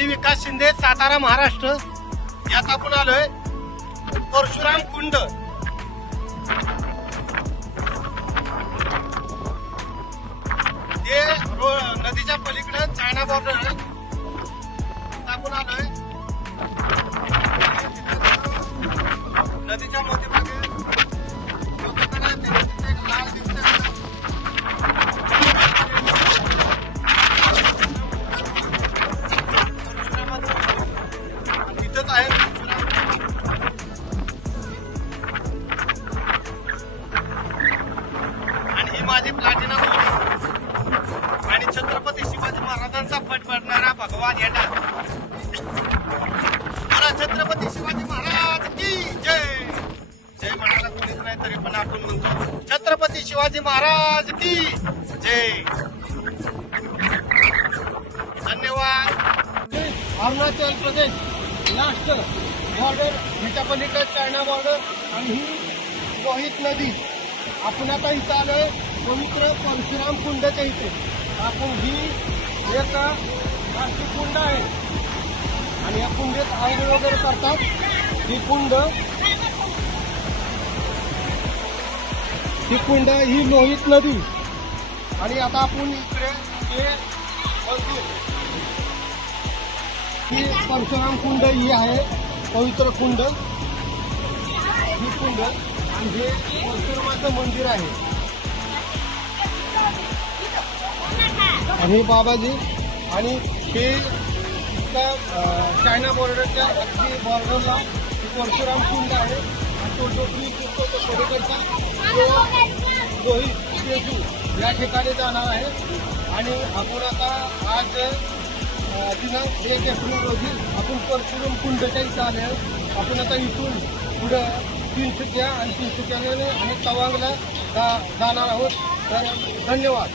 मी विकास शिंदे, सातारा, महाराष्ट्र यात आपण आलोय परशुराम कुंड। ते नदीच्या पलीकडे चायना बॉर्डर आहे, आपण आलोय नदीच्या मध्यभागी लाल दिसतंय। तिथंच आहे आणि ही माझी प्लॅटिना आणि छत्रपती शिवाजी महाराजांचा पट पडणारा भगवान येणार। छत्रपती शिवाजी महाराज की जय। जय म्हणायला कोणीच नाही तरी पण आपण म्हणतो छत्रपती शिवाजी महाराज की जय। धन्यवाद। अरुणाचल प्रदेश लास्ट बॉर्डर, ह्याच्या पलीकडे चायना बॉर्डर आणि ही लोहित नदी। आपण आता इथं आलोय पवित्र परशुराम कुंडच्या इथे। आपण ही एक राष्ट्रीय कुंड आहे आणि या कुंडेत आंघोळ वगैरे करतात। ही कुंड ही लोहित नदी आणि आता आपण इकडे हे मंदिर, ही परशुराम कुंड ही आहे पवित्र कुंड। ही कुंड आणि हे परशुरामाचं मंदिर आहे आणि बाबाजी आणि हे चायना बॉर्डरच्या अगदी बॉर्डरला परशुराम कुंड आहे। तो पलीकडचा लोहित सेतू या ठिकाणी जाणार आहे आणि आपण आता आज दिनांक 1 एप्रिल रोजी आपण परशुराम कुंडच्या इथं आले आहे। आपण आता इथून पुढं तिनसुकिया आणि तिनसुकियाने आणि तवांगला जाणार आहोत। तर धन्यवाद।